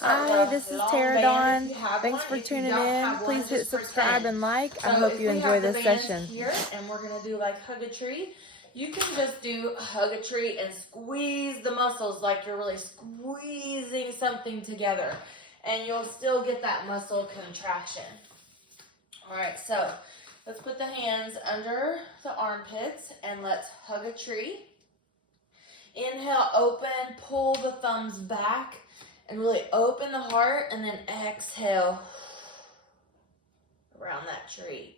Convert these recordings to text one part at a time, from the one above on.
Hi, this is Tara Dawn. Thanks for tuning in. Please hit subscribe and like. I hope you enjoy this session. Here, and we're gonna do like hug a tree. You can just do hug a tree and squeeze the muscles like you're really squeezing something together, and you'll still get that muscle contraction. All right, so let's put the hands under the armpits and let's hug a tree. Inhale, open, pull the thumbs back and really open the heart, and then exhale around that tree.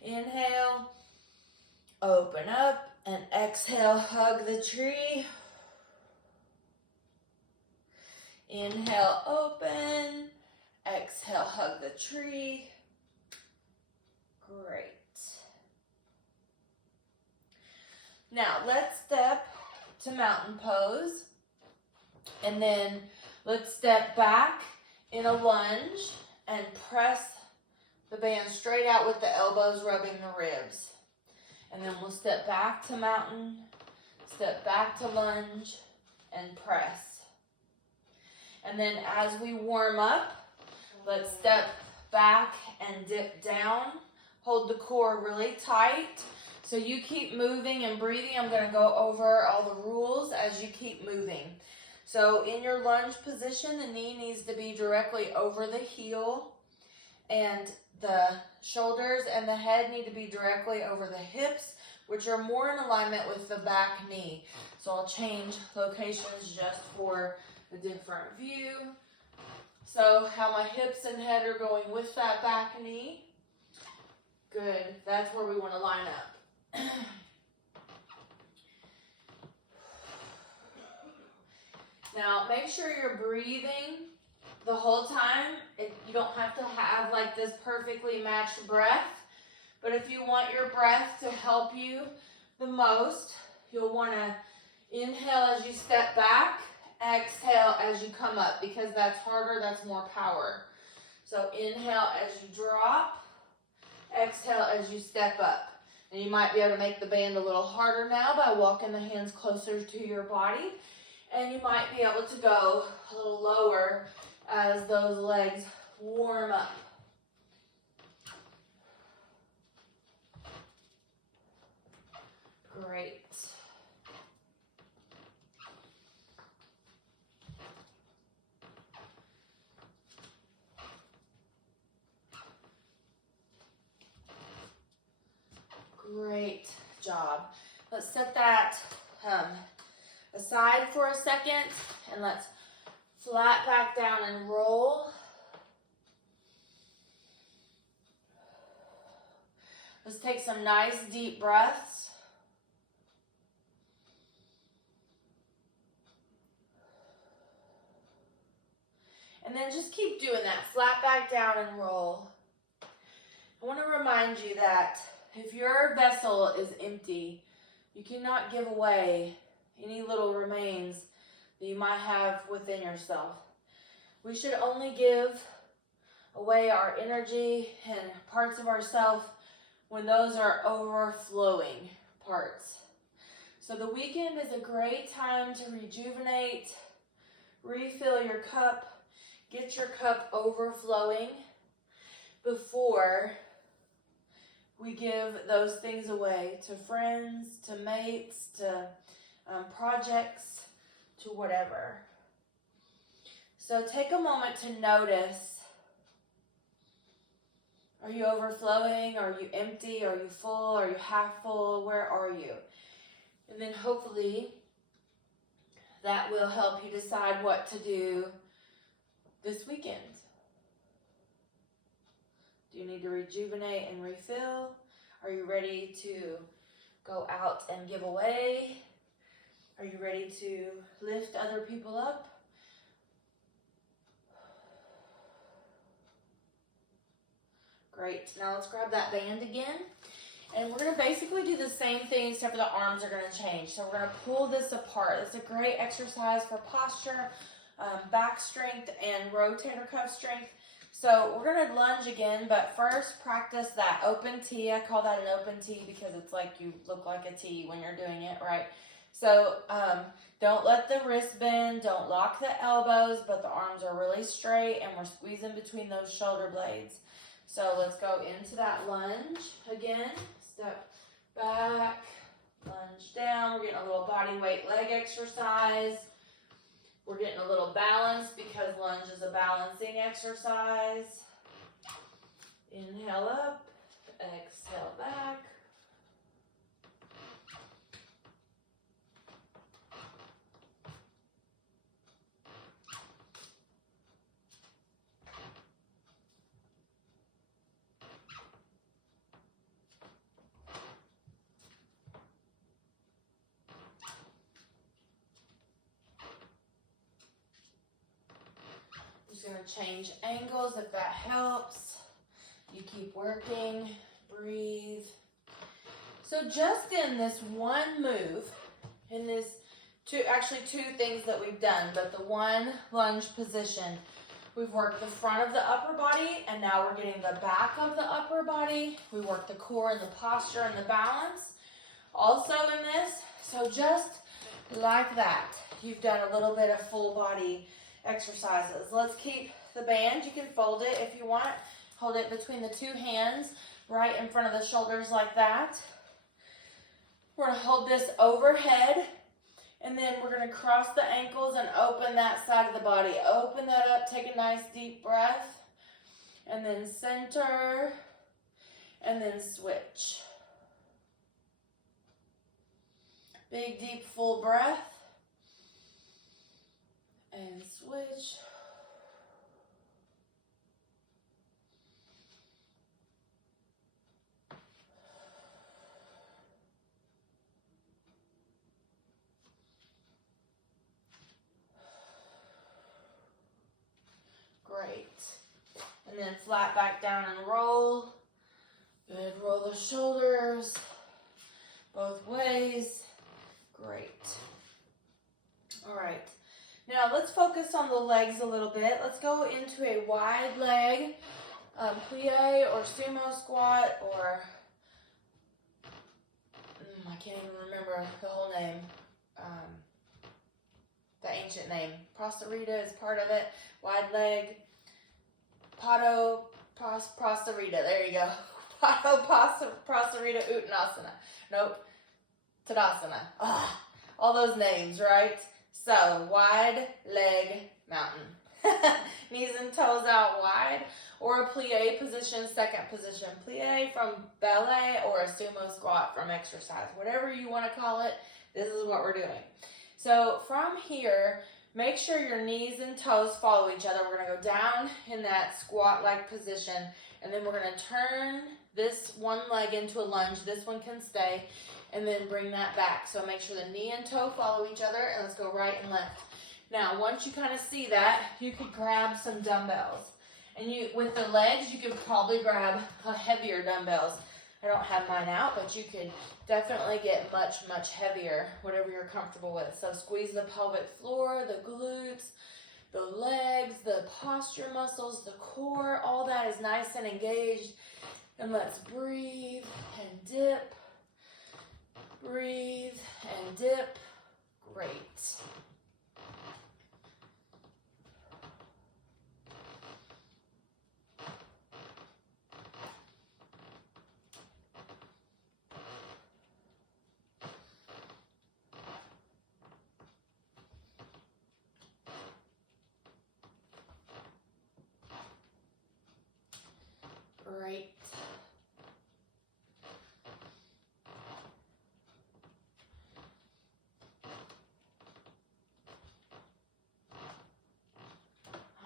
Inhale, open up, and exhale, hug the tree. Inhale, open, exhale, hug the tree. Great. Now let's step to mountain pose, and then let's step back in a lunge and press the band straight out with the elbows rubbing the ribs. And then we'll step back to mountain, step back to lunge, and press. And then as we warm up, let's step back and dip down. Hold the core really tight. So you keep moving and breathing. I'm going to go over all the rules as you keep moving. So in your lunge position, the knee needs to be directly over the heel, and the shoulders and the head need to be directly over the hips, which are more in alignment with the back knee. So I'll change locations just for a different view. So how my hips and head are going with that back knee. Good. That's where we want to line up. Now, make sure you're breathing the whole time. You don't have to have like this perfectly matched breath, but if you want your breath to help you the most, you'll want to inhale as you step back, exhale as you come up, because that's harder, that's more power. So inhale as you drop, exhale as you step up. And you might be able to make the band a little harder now by walking the hands closer to your body. And you might be able to go a little lower as those legs warm up. Great. Great job. Let's set that aside for a second, and let's flat back down and roll. Let's take some nice deep breaths. And then just keep doing that. Flat back down and roll. I want to remind you that if your vessel is empty, you cannot give away any little remains that you might have within yourself. We should only give away our energy and parts of ourselves when those are overflowing parts. So the weekend is a great time to rejuvenate, refill your cup, get your cup overflowing before we give those things away to friends, to mates, to projects, to whatever. So take a moment to notice. Are you overflowing? Are you empty? Are you full? Are you half full? Where are you? And then hopefully that will help you decide what to do this weekend. Do you need to rejuvenate and refill? Are you ready to go out and give away? Are you ready to lift other people up? Great. Now let's grab that band again. And we're going to basically do the same thing, except for the arms are going to change. So we're going to pull this apart. It's a great exercise for posture, back strength, and rotator cuff strength. So we're going to lunge again, but first practice that open T. I call that an open T because it's like you look like a T when you're doing it, right? So don't let the wrist bend, don't lock the elbows, but the arms are really straight and we're squeezing between those shoulder blades. So let's go into that lunge again. Step back, lunge down. We're getting a little body weight leg exercise. We're getting a little balance because lunge is a balancing exercise. Inhale up, exhale back. Just going to change angles if that helps. You keep working, breathe. So just in this one move, in this two things that we've done, but the one lunge position, we've worked the front of the upper body and now we're getting the back of the upper body. We work the core and the posture and the balance also in this. So just like that, you've done a little bit of full body exercises. Let's keep the band. You can fold it if you want. Hold it between the two hands, right in front of the shoulders like that. We're going to hold this overhead, and then we're going to cross the ankles and open that side of the body. Open that up, take a nice deep breath, and then center, and then switch. Big, deep, full breath, and switch. Great. And then flat back down and roll. Good. Roll the shoulders both ways. Great. All right. Now let's focus on the legs a little bit. Let's go into a wide leg plie or sumo squat, or I can't even remember the whole name. The ancient name. Prasarita is part of it. Wide leg. Prasarita. There you go. Prasarita Uttanasana. Nope. Tadasana. All those names, right? So, wide leg mountain. Knees and toes out wide. Or a plie position, second position. Plie from ballet or a sumo squat from exercise. Whatever you want to call it, this is what we're doing. So, from here, make sure your knees and toes follow each other. We're going to go down in that squat-like position. And then we're going to turn this one leg into a lunge. This one can stay. And then bring that back. So make sure the knee and toe follow each other, and let's go right and left. Now, once you kind of see that, you could grab some dumbbells. And with the legs, you could probably grab heavier dumbbells. I don't have mine out, but you could definitely get much, much heavier, whatever you're comfortable with. So squeeze the pelvic floor, the glutes, the legs, the posture muscles, the core, all that is nice and engaged. And let's breathe and dip. Breathe and dip. Great. Great.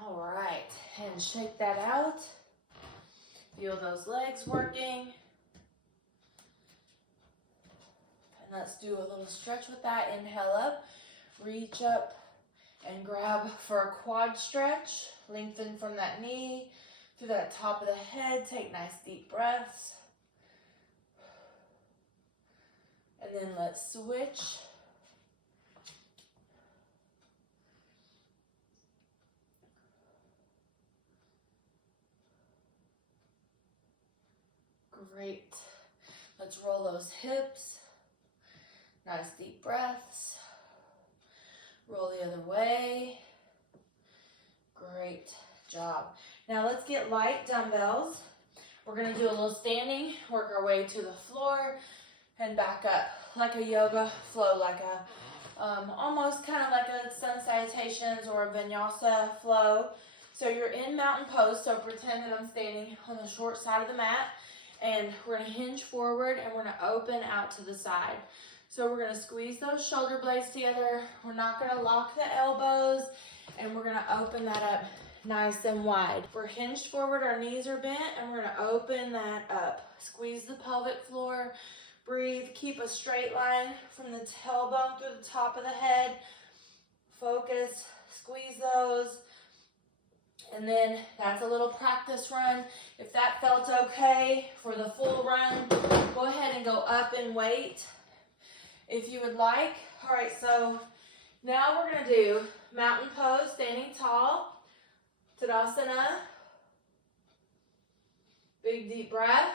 All right, and shake that out. Feel those legs working. And let's do a little stretch with that. Inhale up, reach up and grab for a quad stretch. Lengthen from that knee to that top of the head. Take nice deep breaths. And then let's switch. Great. Let's roll those hips. Nice deep breaths. Roll the other way. Great job. Now let's get light dumbbells. We're gonna do a little standing, work our way to the floor and back up like a yoga flow, like a almost kind of like a sun salutations or a vinyasa flow. So you're in mountain pose, so pretend that I'm standing on the short side of the mat, and we're gonna hinge forward and we're gonna open out to the side. So we're gonna squeeze those shoulder blades together. We're not gonna lock the elbows, and we're gonna open that up nice and wide. We're hinged forward, our knees are bent, and we're gonna open that up. Squeeze the pelvic floor, breathe, keep a straight line from the tailbone through the top of the head. Focus, squeeze those. And then that's a little practice run. If that felt okay for the full run, go ahead and go up in weight if you would like. All right, so now we're gonna do mountain pose, standing tall, Tadasana, big deep breath.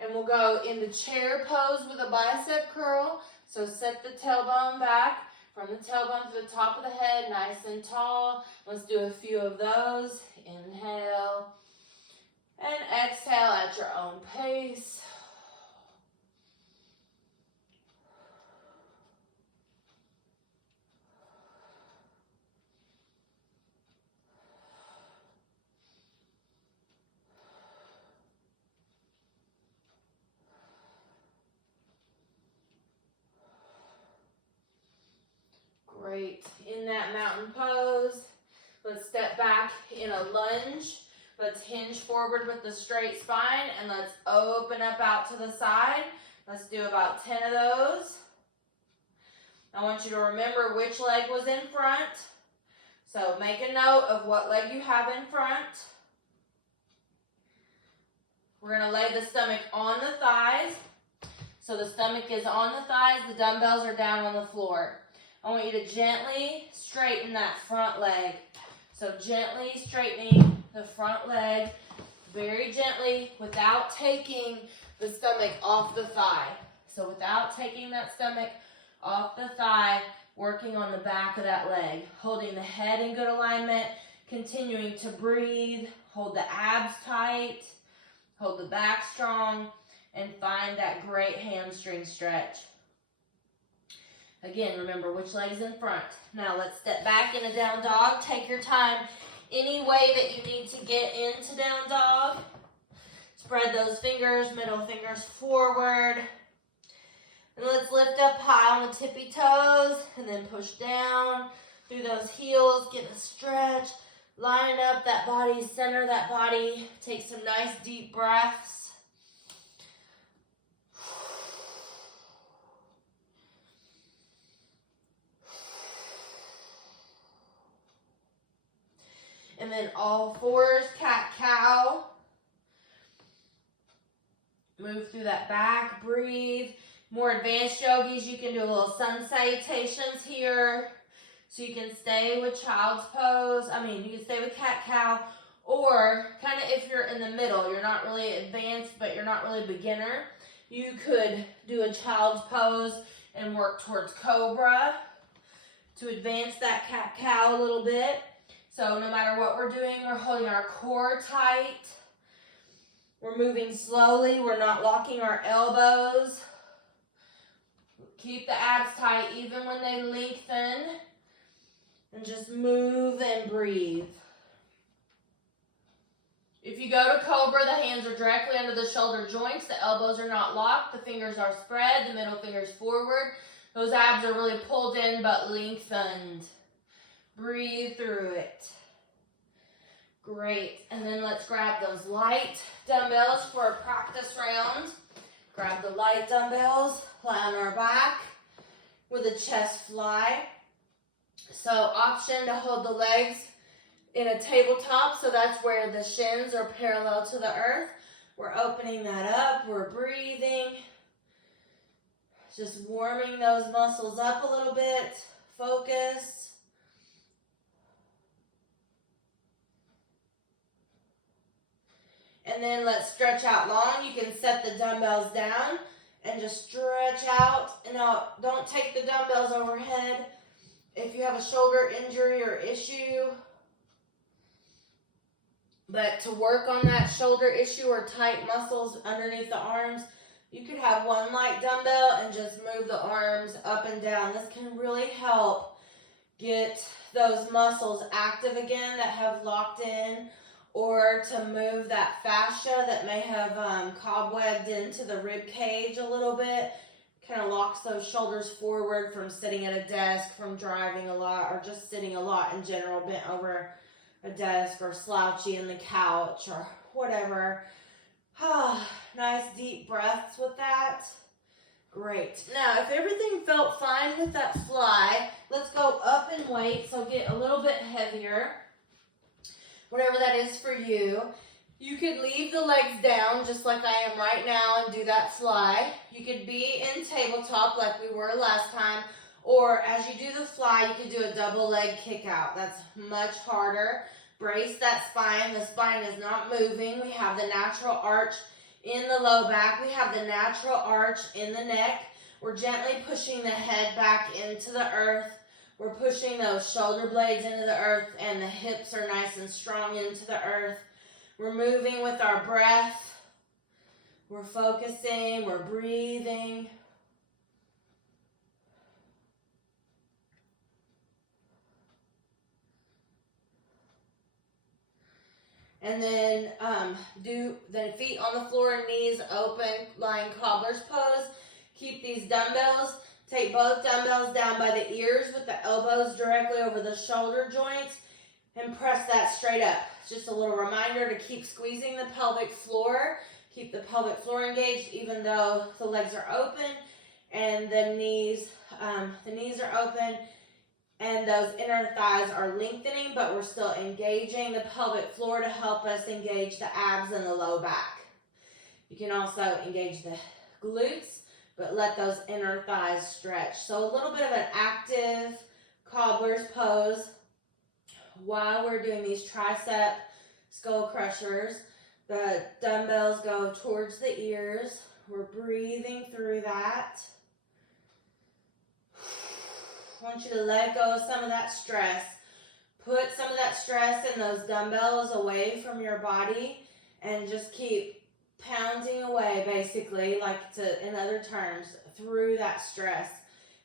And we'll go into chair pose with a bicep curl. So set the tailbone back from the tailbone to the top of the head, nice and tall. Let's do a few of those. Inhale and exhale at your own pace. Great. In that mountain pose, let's step back in a lunge. Let's hinge forward with the straight spine, and let's open up out to the side. Let's do about 10 of those. I want you to remember which leg was in front. So make a note of what leg you have in front. We're going to lay the stomach on the thighs. So the stomach is on the thighs, the dumbbells are down on the floor. I want you to gently straighten that front leg. So gently straightening the front leg, very gently, without taking the stomach off the thigh. So without taking that stomach off the thigh, working on the back of that leg, holding the head in good alignment, continuing to breathe, hold the abs tight, hold the back strong, and find that great hamstring stretch. Again, remember which leg's in front. Now let's step back in a down dog. Take your time any way that you need to get into down dog. Spread those fingers, middle fingers forward. And let's lift up high on the tippy toes and then push down through those heels. Get a stretch. Line up that body, center that body. Take some nice deep breaths. And then all fours, cat-cow. Move through that back, breathe. More advanced yogis, you can do a little sun salutations here. So you can stay with child's pose. You can stay with cat-cow. Or kind of if you're in the middle, you're not really advanced, but you're not really beginner, you could do a child's pose and work towards cobra to advance that cat-cow a little bit. So no matter what we're doing, we're holding our core tight. We're moving slowly. We're not locking our elbows. Keep the abs tight even when they lengthen. And just move and breathe. If you go to cobra, the hands are directly under the shoulder joints. The elbows are not locked. The fingers are spread. The middle finger's forward. Those abs are really pulled in but lengthened. Breathe through it. Great. And then let's grab those light dumbbells for a practice round. Grab the light dumbbells, lie on our back with a chest fly. So option to hold the legs in a tabletop, so that's where the shins are parallel to the earth. We're opening that up, we're breathing. Just warming those muscles up a little bit. Focus. And then let's stretch out long. You can set the dumbbells down and just stretch out. And now, don't take the dumbbells overhead if you have a shoulder injury or issue. But to work on that shoulder issue or tight muscles underneath the arms, you could have one light dumbbell and just move the arms up and down. This can really help get those muscles active again that have locked in, or to move that fascia that may have cobwebbed into the rib cage a little bit. Kind of locks those shoulders forward from sitting at a desk, from driving a lot, or just sitting a lot in general, bent over a desk or slouchy in the couch or whatever. Nice deep breaths with that. Great. Now, if everything felt fine with that fly, let's go up in weight, so get a little bit heavier. Whatever that is for you. You could leave the legs down just like I am right now and do that fly. You could be in tabletop like we were last time, or as you do the fly, you could do a double leg kick out. That's much harder. Brace that spine. The spine is not moving. We have the natural arch in the low back. We have the natural arch in the neck. We're gently pushing the head back into the earth. We're pushing those shoulder blades into the earth, and the hips are nice and strong into the earth. We're moving with our breath. We're focusing. We're breathing. And then do the feet on the floor, knees open, lying cobbler's pose. Keep these dumbbells. Take both dumbbells down by the ears with the elbows directly over the shoulder joints and press that straight up. Just a little reminder to keep squeezing the pelvic floor. Keep the pelvic floor engaged even though the legs are open and the knees are open. And those inner thighs are lengthening, but we're still engaging the pelvic floor to help us engage the abs and the low back. You can also engage the glutes, but let those inner thighs stretch. So a little bit of an active cobbler's pose while we're doing these tricep skull crushers. The dumbbells go towards the ears. We're breathing through that. I want you to let go of some of that stress. Put some of that stress and those dumbbells away from your body and just keep pounding away, basically, in other terms, through that stress.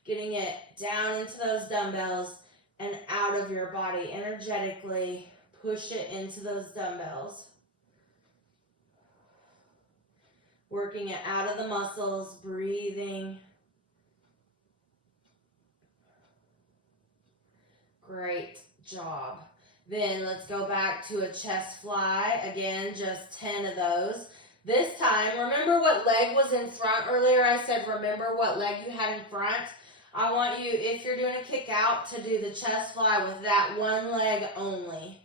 Getting it down into those dumbbells and out of your body. Energetically push it into those dumbbells. Working it out of the muscles, breathing. Great job. Then let's go back to a chest fly. Again, just 10 of those. This time, remember what leg was in front earlier? I said remember what leg you had in front. I want you, if you're doing a kick out, to do the chest fly with that one leg only.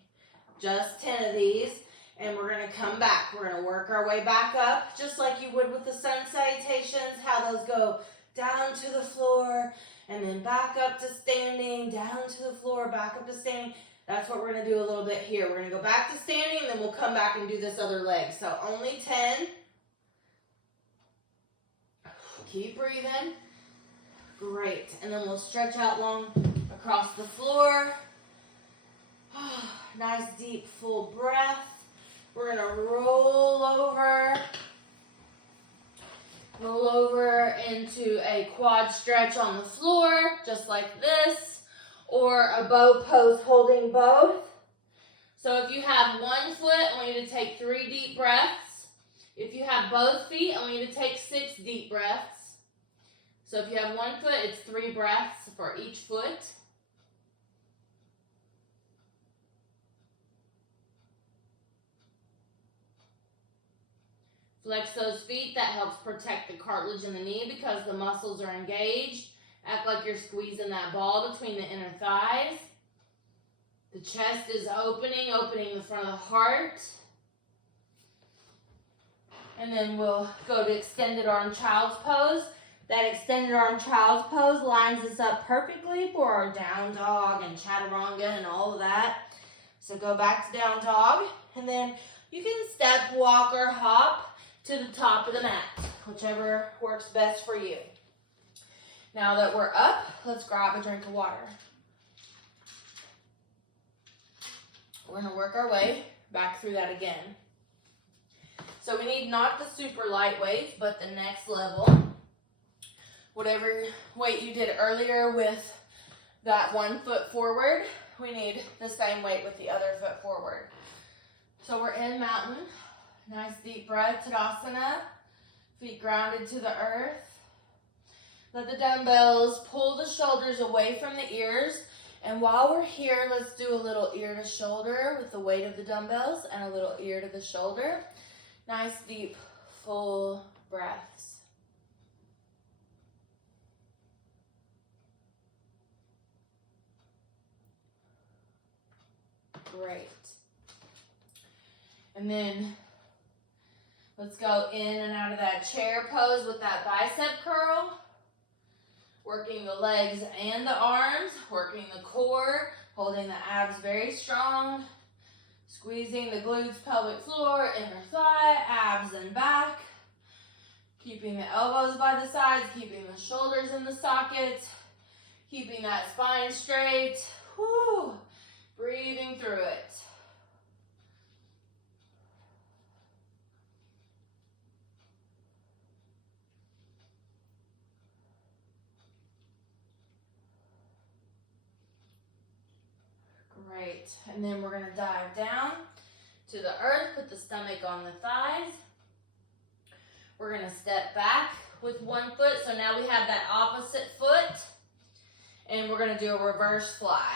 Just 10 of these. And we're going to come back. We're going to work our way back up, just like you would with the sun salutations, how those go down to the floor, and then back up to standing, down to the floor, back up to standing. That's what we're going to do a little bit here. We're going to go back to standing, and then we'll come back and do this other leg. So only 10. Keep breathing. Great. And then we'll stretch out long across the floor. Nice, deep, full breath. We're going to roll over into a quad stretch on the floor, just like this, or a bow pose holding both. So if you have one foot, I want you to take 3 deep breaths. If you have both feet, I want you to take 6 deep breaths. So if you have one foot, it's 3 breaths for each foot. Flex those feet. That helps protect the cartilage in the knee because the muscles are engaged. Act like you're squeezing that ball between the inner thighs. The chest is opening the front of the heart. And then we'll go to extended arm child's pose. That extended arm child's pose lines us up perfectly for our down dog and chaturanga and all of that. So go back to down dog. And then you can step, walk, or hop. to the top of the mat, whichever works best for you. Now that we're up, let's grab a drink of water. We're gonna work our way back through that again. So we need not the super light weights, but the next level. Whatever weight you did earlier with that 1 foot forward, we need the same weight with the other foot forward. So we're in mountain. Nice deep breath, Tadasana. Feet grounded to the earth. Let the dumbbells pull the shoulders away from the ears. And while we're here, let's do a little ear to shoulder with the weight of the dumbbells and a little ear to the shoulder. Nice deep, full breaths. Great. And then let's go in and out of that chair pose with that bicep curl. Working the legs and the arms, working the core, holding the abs very strong. Squeezing the glutes, pelvic floor, inner thigh, abs and back. Keeping the elbows by the sides, keeping the shoulders in the socket. Keeping that spine straight. Woo! Breathing through it. Great. And then we're going to dive down to the earth, put the stomach on the thighs. We're going to step back with 1 foot. So now we have that opposite foot. And we're going to do a reverse fly.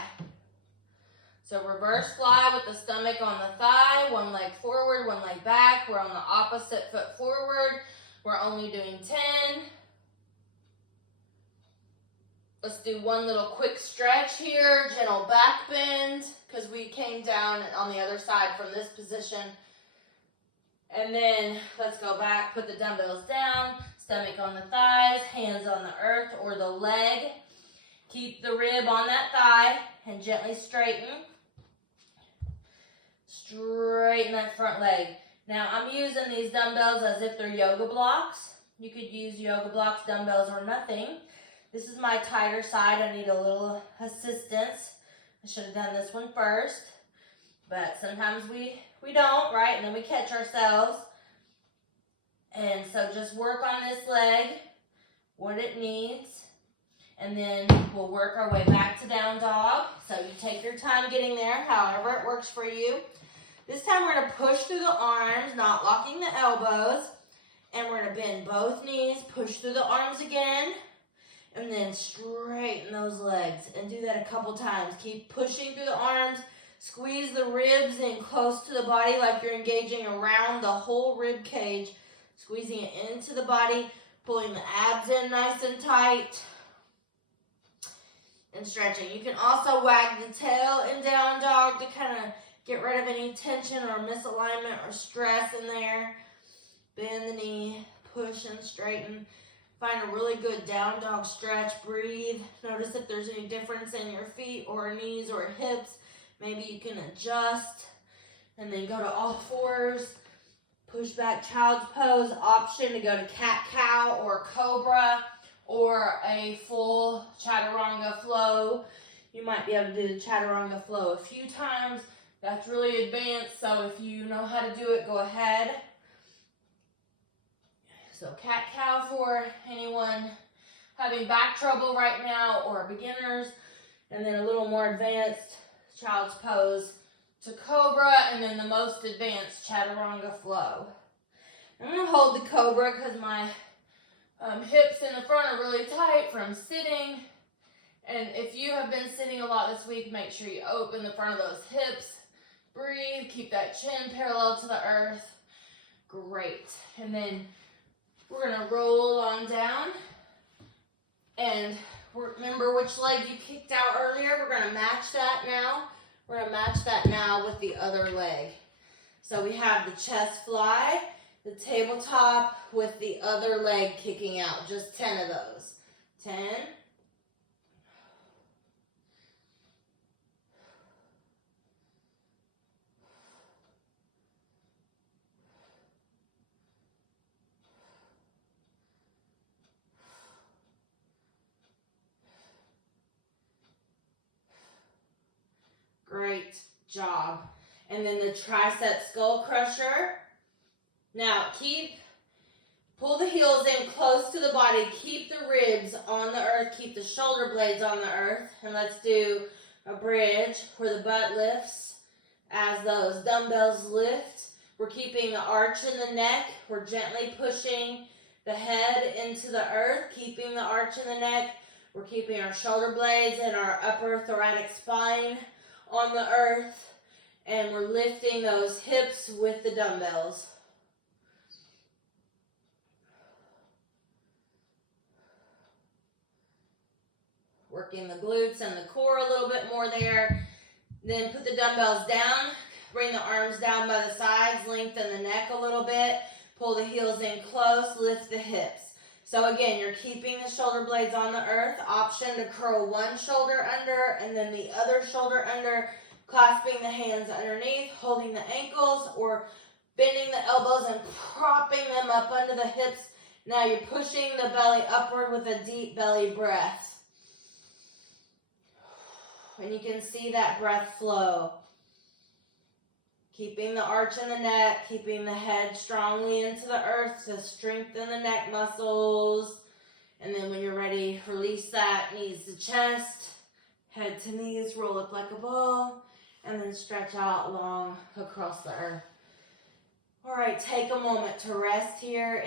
So reverse fly with the stomach on the thigh, 1 leg forward, 1 leg back. We're on the opposite foot forward. We're only doing 10. Let's do 1 little quick stretch here, gentle back bend, because we came down on the other side from this position. And then let's go back, put the dumbbells down, stomach on the thighs, hands on the earth or the leg. Keep the rib on that thigh and gently straighten. Straighten that front leg. Now I'm using these dumbbells as if they're yoga blocks. You could use yoga blocks, dumbbells, or nothing. This is my tighter side. I need a little assistance. I should have done this one first. But sometimes we don't, right? And then we catch ourselves. And so just work on this leg, what it needs. And then we'll work our way back to down dog. So you take your time getting there, however it works for you. This time we're going to push through the arms, not locking the elbows. And we're going to bend both knees, push through the arms again. And then straighten those legs and do that a couple times. Keep pushing through the arms. Squeeze the ribs in close to the body like you're engaging around the whole rib cage. Squeezing it into the body. Pulling the abs in nice and tight. And stretching. You can also wag the tail in down dog to kind of get rid of any tension or misalignment or stress in there. Bend the knee. Push and straighten. Find a really good down dog stretch. Breathe. Notice if there's any difference in your feet or knees or hips. Maybe you can adjust. And then go to all fours. Push back child's pose. Option to go to cat-cow or cobra or a full chaturanga flow. You might be able to do the chaturanga flow a few times. That's really advanced, so if you know how to do it, go ahead. So cat-cow for anyone having back trouble right now or beginners. And then a little more advanced child's pose to cobra. And then the most advanced chaturanga flow. I'm going to hold the cobra because my hips in the front are really tight from sitting. And if you have been sitting a lot this week, make sure you open the front of those hips. Breathe. Keep that chin parallel to the earth. Great. And then we're going to roll on down, and remember which leg you kicked out earlier. We're going to match that now. We're going to match that now with the other leg. So we have the chest fly, the tabletop with the other leg kicking out. Just 10 of those. 10. job. And then the tricep skull crusher. Now pull the heels in close to the body. Keep the ribs on the earth. Keep the shoulder blades on the earth. And let's do a bridge where the butt lifts as those dumbbells lift. We're keeping the arch in the neck. We're gently pushing the head into the earth, keeping the arch in the neck. We're keeping our shoulder blades and our upper thoracic spine on the earth. And we're lifting those hips with the dumbbells. Working the glutes and the core a little bit more there. Then put the dumbbells down. Bring the arms down by the sides. Lengthen the neck a little bit. Pull the heels in close. Lift the hips. So again, you're keeping the shoulder blades on the earth. Option to curl one shoulder under and then the other shoulder under. Clasping the hands underneath. Holding the ankles or bending the elbows and propping them up under the hips. Now you're pushing the belly upward with a deep belly breath. And you can see that breath flow. Keeping the arch in the neck, keeping the head strongly into the earth to strengthen the neck muscles. And then when you're ready, release that, knees to chest, head to knees, roll up like a ball, and then stretch out long across the earth. All right, take a moment to rest here.